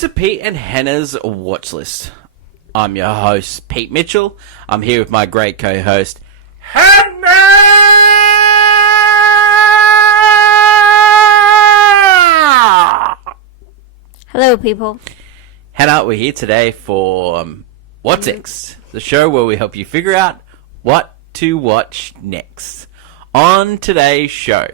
to Pete and Hannah's Watch List. I'm your host, Pete Mitchell. I'm here with my great co-host, Hannah! Hello, people. Hannah, we're here today for What's Next, the show where we help you figure out what to watch next. On today's show,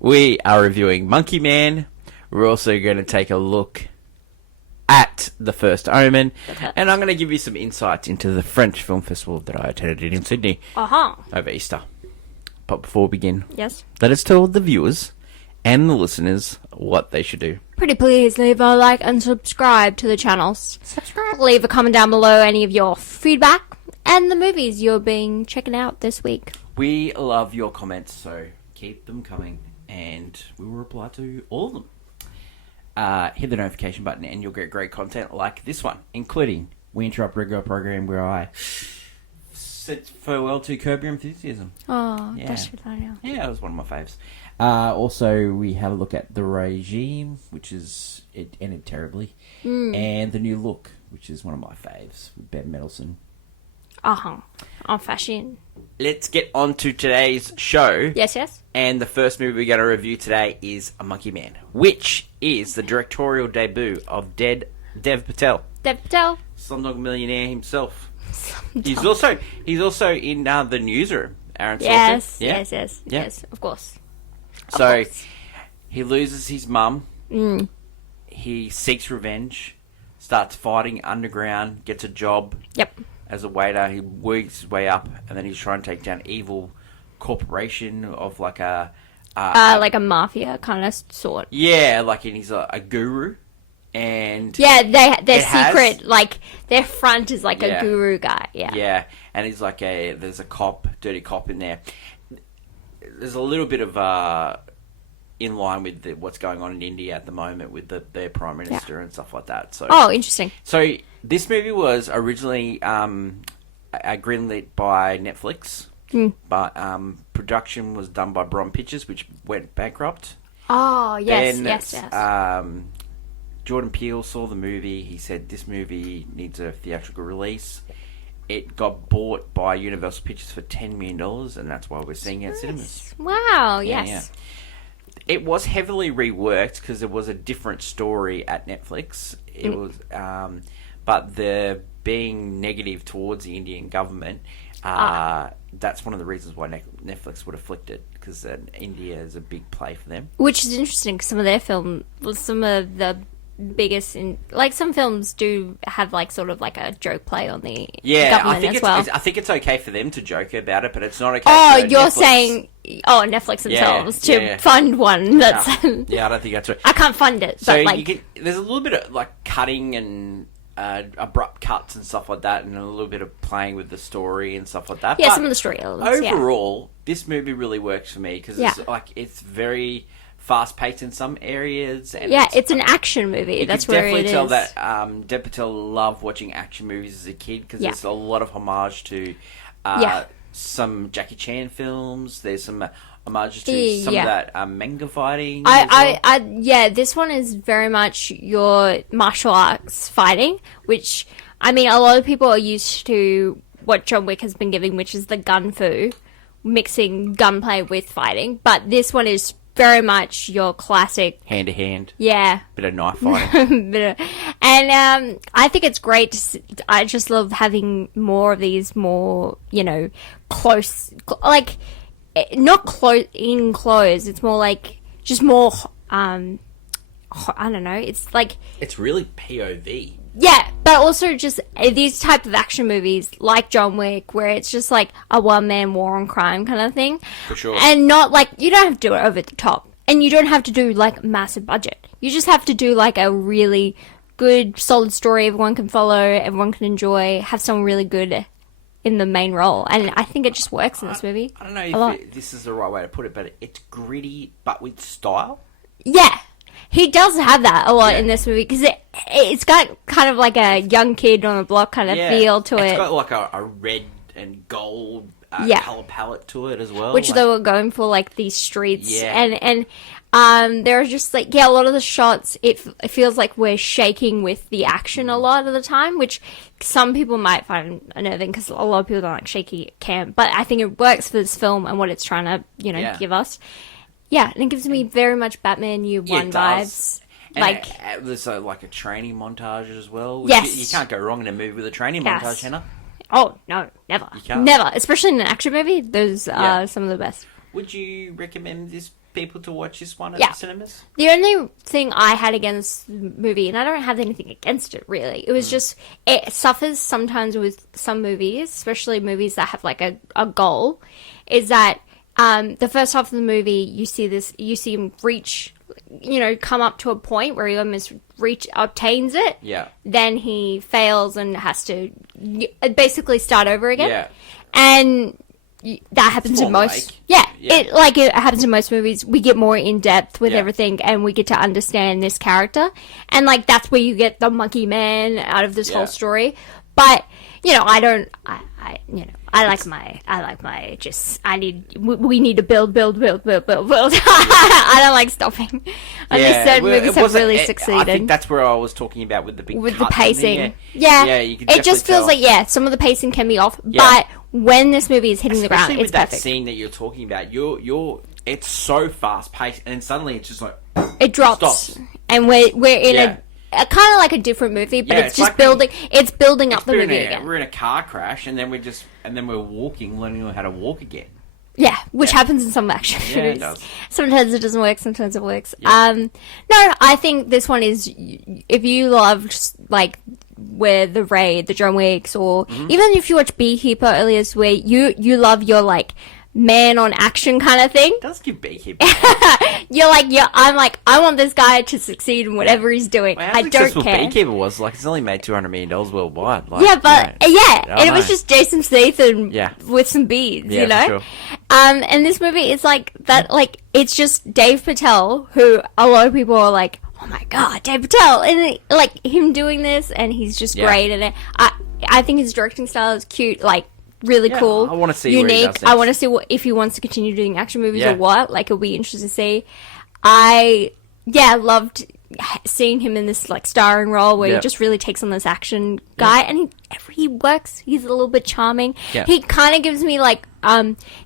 we are reviewing Monkey Man. We're also going to take a look at the First Omen, and I'm going to give you some insights into the French Film Festival that I attended in Sydney over Easter. But before we begin, Yes. let us tell the viewers and the listeners what they should do. Pretty please leave a like and subscribe to the channels. Leave a comment down below any of your feedback and the movies you're checking out this week. We love your comments, so keep them coming, and we will reply to all of them. Hit the notification button and you'll get great content like this one, including We Interrupt Regular Program, where I said farewell to Curb Your Enthusiasm. Oh, Yeah. that's good idea. Yeah, it was one of my faves. Also, we had a look at The Regime, which it ended terribly, and The New Look, which is one of my faves, with Ben Mendelsohn. On fashion. Let's get on to today's show. Yes. And the first movie we're going to review today is A Monkey Man, which is the directorial debut of Dev Patel. Dev Patel. Slumdog Millionaire himself. He's also in The Newsroom. Aaron Yes, Sorkin. yes, of course. So he loses his mum. He seeks revenge, starts fighting underground, gets a job. Yep. As a waiter. He works his way up, and then he's trying to take down evil corporation of like a mafia kind of sort. Yeah, like he's a guru, and yeah, their secret their front is like a guru guy. Yeah, and he's like there's a dirty cop in there. There's a little bit of in line with what's going on in India at the moment with their prime minister and stuff like that. So Interesting. So this movie was originally greenlit by Netflix, but production was done by Brom Pictures, which went bankrupt. Oh, yes, yes. Jordan Peele saw the movie. He said this movie needs a theatrical release. It got bought by Universal Pictures for $10 million, and that's why we're seeing it at cinemas. Wow, Yeah. yes. It was heavily reworked because it was a different story at Netflix. It was, but the being negative towards the Indian government, that's one of the reasons why Netflix would have flicked it, because India is a big play for them. Which is interesting because some of their film was some of the biggest some films do have sort of a joke play on the government as well. I think it's okay for them to joke about it, but it's not okay. Oh, for you're Netflix. saying Netflix themselves to fund one that's yeah, I don't think that's right. I can't fund it. So but there's a little bit of cutting and abrupt cuts and stuff like that, and a little bit of playing with the story and stuff like that. Yeah, but some of the story elements. Overall, this movie really works for me because it's very fast-paced in some areas. And it's an action movie. That's where it is. You can definitely tell that Dev Patel loved watching action movies as a kid because there's a lot of homage to some Jackie Chan films. There's some homages to some of that manga fighting. This one is very much your martial arts fighting, which, I mean, a lot of people are used to what John Wick has been giving, which is the gun fu, mixing gunplay with fighting. But this one is very much your classic hand to hand. Yeah. Bit of knife fighting. And I think it's great. I just love having more of these more, close, not close in close. It's more just more, I don't know. It's it's really POV. Yeah, but also just these type of action movies like John Wick, where it's just a one-man war on crime kind of thing. For sure. And not you don't have to do it over the top. And you don't have to do massive budget. You just have to do a really good, solid story everyone can follow, everyone can enjoy, have someone really good in the main role. And I think it just works in this movie. I don't know if this is the right way to put it, but it's gritty but with style. Yeah. He does have that a lot in this movie because it's got kind of a young kid on the block kind of feel to it. It's got a red and gold color palette to it as well. Which they were going for these streets. Yeah. And There are just like, yeah, a lot of the shots, it feels like we're shaking with the action a lot of the time, which some people might find unnerving because a lot of people don't like shaky cam. But I think it works for this film and what it's trying to, give us. Yeah, and it gives me very much Batman Year One vibes. And there's like a training montage as well. Yes. You can't go wrong in a movie with a training montage, Hannah. Oh, no, never. You can't. Never. Especially in an action movie, those are some of the best. Would you recommend this people to watch this one at the cinemas? The only thing I had against the movie, and I don't have anything against it really, it was just, it suffers sometimes with some movies, especially movies that have like a goal, is that the first half of the movie, you see him reach, come up to a point where he almost obtains it. Yeah. Then he fails and has to basically start over again. Yeah. And that happens in most. It happens in most movies. We get more in depth with everything, and we get to understand this character, and like that's where you get the monkey man out of this whole story. But we need to build. I don't like stopping. Certain movies have really succeeded. I think that's where I was talking about with the big with the cuts pacing. Yeah, you can it just feels like some of the pacing can be off, but when this movie is hitting the ground, it's with that perfect. scene that you're talking about, it's so fast paced, and then suddenly it's just like it drops, stops. And we're in a kind of like a different movie, but it's just like building. It's building up the movie again. We're in a car crash, and then we're walking, learning how to walk again. Yeah, which happens in some action movies. Yeah, it does. Sometimes it doesn't work, sometimes it works. Yeah. No, I think this one is, if you loved, like, where the Raid, the John Wicks, or even if you watch Beekeeper earlier this week, you love your, like, man on action kind of thing. It does give Beekeeper. I'm like, I want this guy to succeed in whatever he's doing. Well, I don't care. Beekeeper was like, it's only made $200 million worldwide. Like, and it was just Jason Statham with some beads, For sure. And this movie is like that, like it's just Dave Patel, who a lot of people are like, oh my god, Dave Patel, and like him doing this, and he's just great in it. I think his directing style is cute, like. Really cool. I want to see unique. What he does next. I want to see if he wants to continue doing action movies or what. Like, it'll be interesting to see. I loved seeing him in this like starring role where he just really takes on this action guy, and he works. He's a little bit charming. Yeah. He kind of gives me like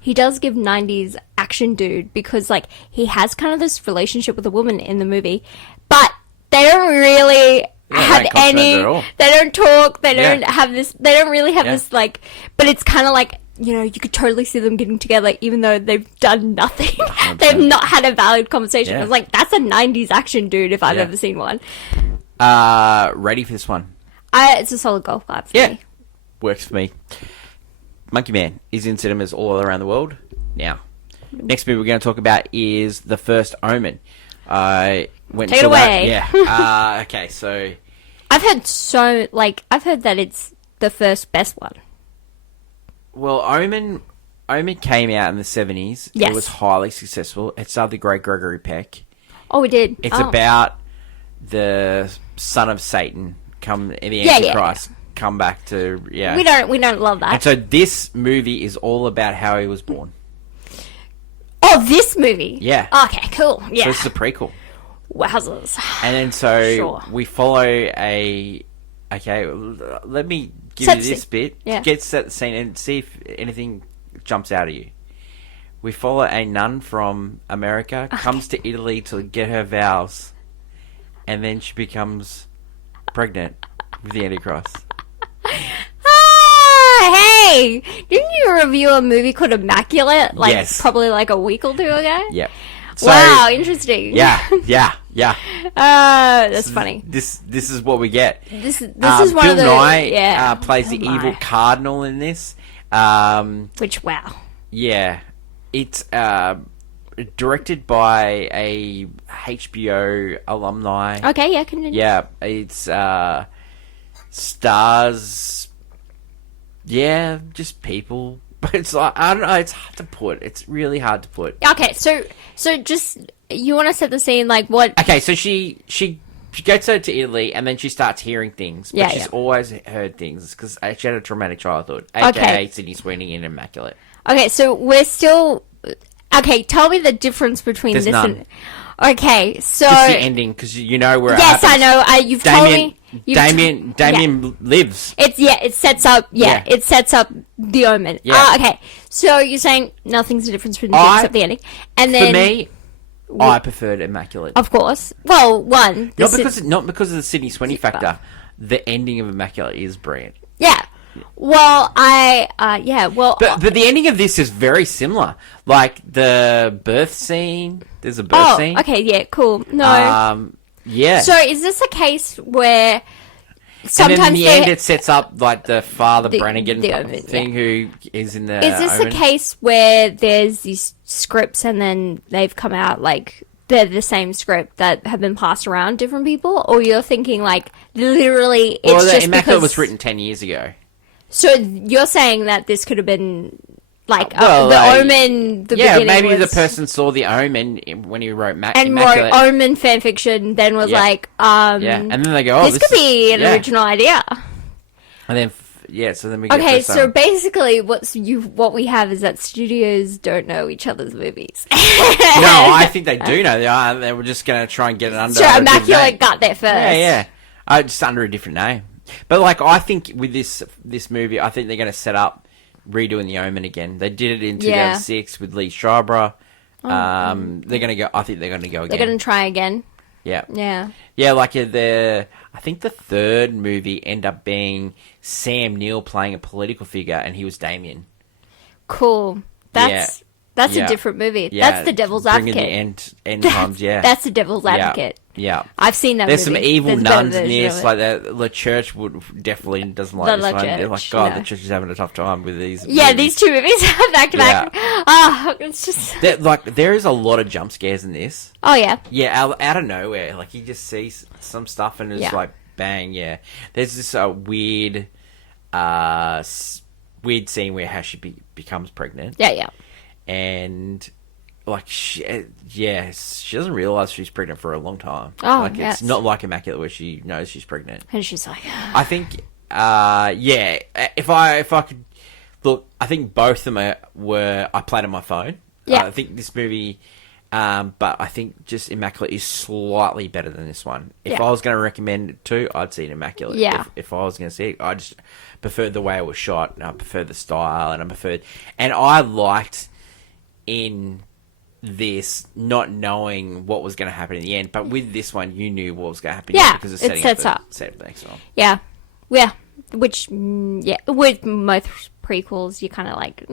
he does give 90s action dude, because like he has kind of this relationship with a woman in the movie, but they don't really. Have any, they don't talk, they don't have this, they don't really have this, like, but it's kind of like, you could totally see them getting together even though they've done nothing. They've not had a valid conversation. I was like, that's a 90s action dude if I've ever seen one. Ready for this one? It's a solid golf clap for me. Works for me. Monkey Man is in cinemas all around the world now. Next movie we're going to talk about is The First Omen. Take it away. Yeah. Okay, so I've heard that it's the first best one. Well, Omen came out in the 70s. Yes. It was highly successful. It starred the great Gregory Peck. Oh, it did. It's about the son of Satan, the Antichrist, come back to We don't love that. And so this movie is all about how he was born. Oh, this movie? Yeah. Okay, cool. Yeah. So this is a prequel. Wowzers. And then so we follow a... Okay, let me give you this bit. Yeah. Set the scene and see if anything jumps out at you. We follow a nun from America, comes to Italy to get her vows, and then she becomes pregnant with the Antichrist. Hey! Didn't you review a movie called Immaculate? Probably like a week or two ago? Yep. So, wow, interesting. Yeah. That's funny. This is what we get. This is one Bill of the... Nye plays the evil cardinal in this. Which, wow. Yeah. It's directed by a HBO alumni. Okay, yeah, continue. Yeah, it's stars... Yeah, just people. But it's like, I don't know, it's hard to put. It's really hard to put. Okay, so just, you want to set the scene, like, what... Okay, so she goes to Italy, and then she starts hearing things. But she's always heard things, because she had a traumatic childhood. A.K.A. Sydney Sweeney in Immaculate. Okay, so we're still... Okay, tell me the difference between this and... Okay, so Just the ending, because you know where yes, it I happens. know. You've told me. Damien lives. It sets up. Yeah, Yeah. it sets up the Omen. Yeah. Okay, so you're saying nothing's the difference between the two except the ending, and then For me, I preferred Immaculate. of course. Well, one Not because of the Sydney Sweeney factor. The ending of Immaculate is brilliant. yeah. Well, well, But the ending of this is very similar. Like the birth scene. There's a birth scene. okay, yeah, cool. No, Yeah. so is this a case where and sometimes then in the end, it sets up like the Father Brannigan the Omen, thing who is in the. is this Omen. a case where there's these scripts and then they've come out like they're the same script that have been passed around different people, or you're thinking like literally it's Well, the just Immaculate because was written 10 years ago. So you're saying that this could have been like Well, the like, Omen. The Yeah, beginning maybe the was- person saw the Omen when he wrote and Immaculate. wrote Omen fanfiction. Then was Yeah. like, Yeah, and then they go, "Oh, this could be an original idea." And then, so then we get Okay, this, so basically, what we have is that studios don't know each other's movies. no, I think they do know. They were just going to try and get it under. So under a different Immaculate name. got there first. Yeah. Just under a different name. But like, I think with this movie, I think they're going to set up redoing the Omen again. They did it in 2006 with Lee Strasberg. They're going to go. I think they're going to go again. They're going to try again. Yeah. Yeah. Like I think the third movie ended up being Sam Neill playing a political figure, and he was Damien. Cool. That's Yeah. a different movie. Yeah, That's the Devil's bringing Advocate. the end times. Yeah, That's the Devil's Advocate. Yeah. I've seen that There's movie. some evil There's a better nuns in version this, of it. like the church definitely doesn't like The this one. They're church, like, God, no. the church is having a tough time with these. Yeah, movies. these two movies back to back. Ah, it's just. There is a lot of jump scares in this. Oh yeah. Yeah, out of nowhere, like you just see some stuff and it's Yeah. like bang. Yeah, there's this weird scene where how she becomes pregnant. Yeah. And like she doesn't realize she's pregnant for a long time. Oh, like yes. it's not like Immaculate where she knows she's pregnant. And she's like, I think if I could look, I think both of them I played on my phone. Yeah. I think this movie but I think just Immaculate is slightly better than this one. If Yeah. I was going to recommend it to, I'd see it Immaculate. Yeah. If I was going to see it, I just preferred the way it was shot, and I preferred the style, and I liked in this not knowing what was going to happen in the end, but with this one you knew what was going to happen because it's setting sets up up. the next one. yeah. Which, with most prequels, you're kind of like,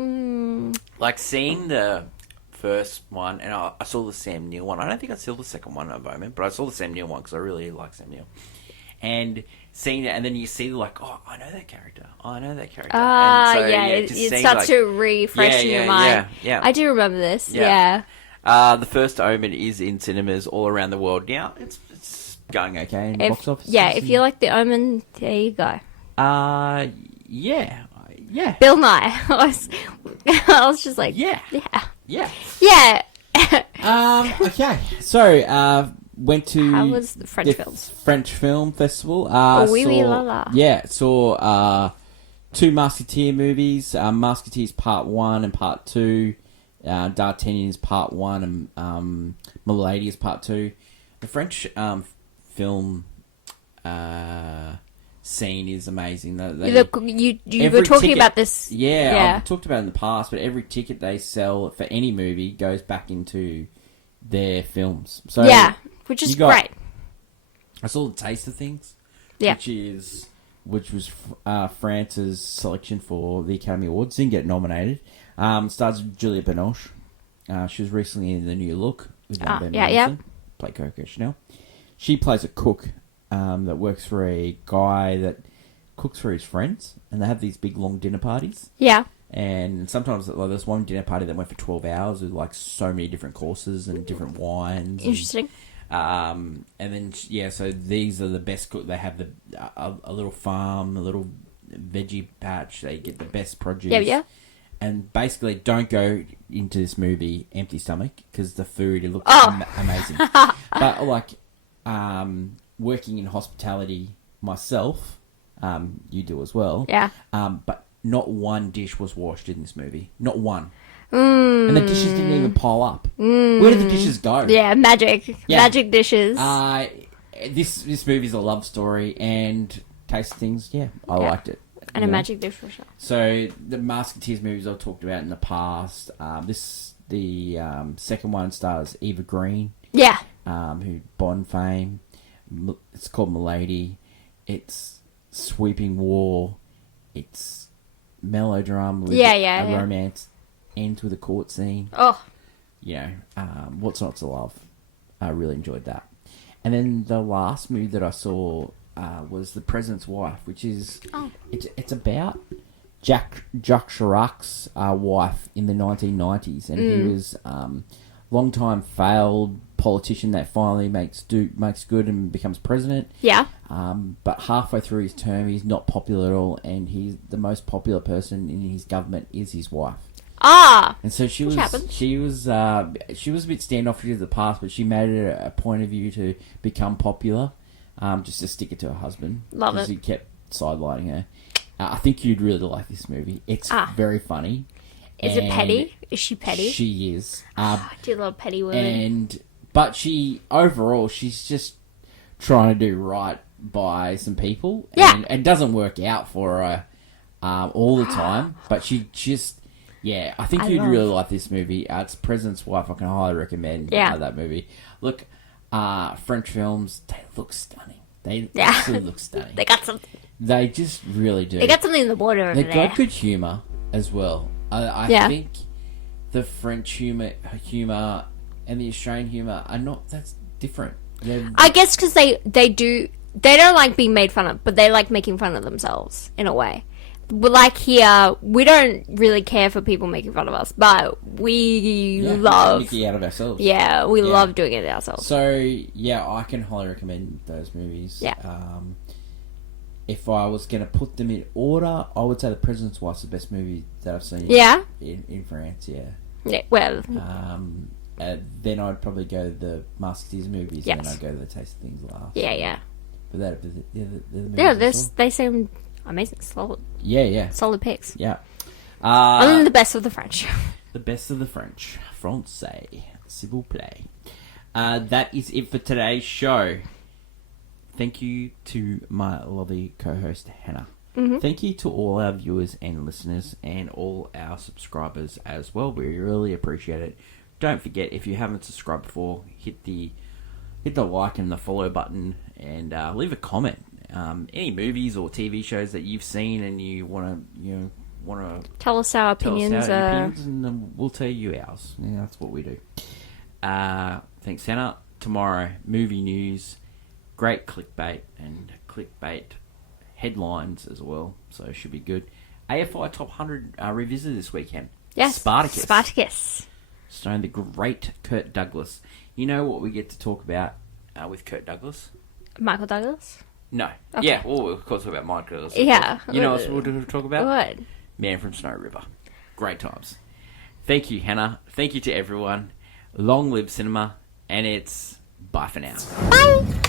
Like seeing the first one, and I saw the Sam Neill one. I don't think I saw the second one at the moment, but I saw the Sam Neill one because I really like Sam Neill. And seeing it, and then you see like, oh, I know that character. it just seeing, starts like, to refresh in your mind. Yeah. I do remember this. Yeah. Yeah. The First Omen is in cinemas all around the world now. It's going okay in box office. If you like The Omen, there you go. Yeah. Bill Nye. I was just like, Yeah. Okay. So, went to How was the French films? French Film Festival. Oui, oui, la, la. Yeah, saw two Musketeer movies, Musketeers Part 1 and Part 2, D'Artagnan's Part 1 and Milady is Part 2. The French film scene is amazing. Look, you every were talking ticket- about this. Yeah, I've talked about it in the past, but every ticket they sell for any movie goes back into their films. So Yeah, which is you got- great. I saw the Taste of Things, Yeah. which was France's selection for the Academy Awards. Didn't get nominated. Stars Juliette Binoche. She was recently in The New Look with Ben Mendelsohn, played Coco Chanel. She plays a cook that works for a guy that cooks for his friends, and they have these big long dinner parties. Yeah. And sometimes like, there's one dinner party that went for 12 hours with like so many different courses and different wines. Interesting. And then so these are the best cook. They have a little farm, a little veggie patch. They get the best produce. Yeah. And basically, don't go into this movie empty stomach because the food it looks amazing. But like working in hospitality myself, you do as well. Yeah. But not one dish was washed in this movie. Not one. And the dishes didn't even pile up. Where did the dishes go? Yeah, magic. Yeah. Magic dishes. This movie's a love story, and taste things, I liked it. And a magic dishwasher. So, the Musketeers movies I've talked about in the past, the second one stars Eva Green. Yeah. Who Bond fame. It's called Milady. It's sweeping war. It's melodrama with a romance. Ends with a court scene. Oh. What's not to love? I really enjoyed that. And then the last movie that I saw was The President's Wife, which is it's about Jacques Chirac's wife in the 1990s, and he was long-time failed politician that finally makes good and becomes president. Yeah. But halfway through his term, he's not popular at all, and he's the most popular person in his government is his wife. And so she was a bit standoffish in the past, but she made it a point of view to become popular, just to stick it to her husband. Love it. Because he kept sidelining her. I think you'd really like this movie. It's very funny. Is it petty? Is she petty? She is. I do love petty women. But she's just trying to do right by some people. Yeah. And doesn't work out for her all the time. But she just... Yeah, I think you'd really like this movie. It's President's Wife. I can highly recommend that movie. Look, French films, they look stunning. They absolutely look stunning. They got something. They just really do. They got something in the border over there. They've got good humour as well. I think the French humour and the Australian humour are not... That's different. I guess because they don't like being made fun of, but they like making fun of themselves, in a way. But like here, we don't really care for people making fun of us, but we love... Mickey out of ourselves. Yeah, we love doing it ourselves. So, I can highly recommend those movies. Yeah. If I was going to put them in order, I would say The President's Wife's the best movie that I've seen in France, Yeah, well... then I'd probably go to the Musketeers movies, and then I'd go to the Taste of Things last. Yeah. But they're the movies they seem amazing, solid. Yeah. Solid picks. Yeah. Other than the best of the French. The best of the French. Francais. S'il vous plaît. That is it for today's show. Thank you to my lovely co-host, Hannah. Mm-hmm. Thank you to all our viewers and listeners and all our subscribers as well. We really appreciate it. Don't forget, if you haven't subscribed before, hit the like and the follow button and leave a comment. Any movies or TV shows that you've seen and you want to tell us our opinions, and we'll tell you ours. Yeah, that's what we do. Thanks, Hannah. Tomorrow, movie news, great clickbait and clickbait headlines as well, so it should be good. AFI Top 100 revisited this weekend. Yes, Spartacus. Starring the great Kirk Douglas. You know what we get to talk about with Kirk Douglas? Michael Douglas? No. Okay. Yeah, well, of course, about Michael Douglas. Yeah. You know what we'll talk about? What? Man from Snow River. Great times. Thank you, Hannah. Thank you to everyone. Long live cinema, and it's bye for now. Bye!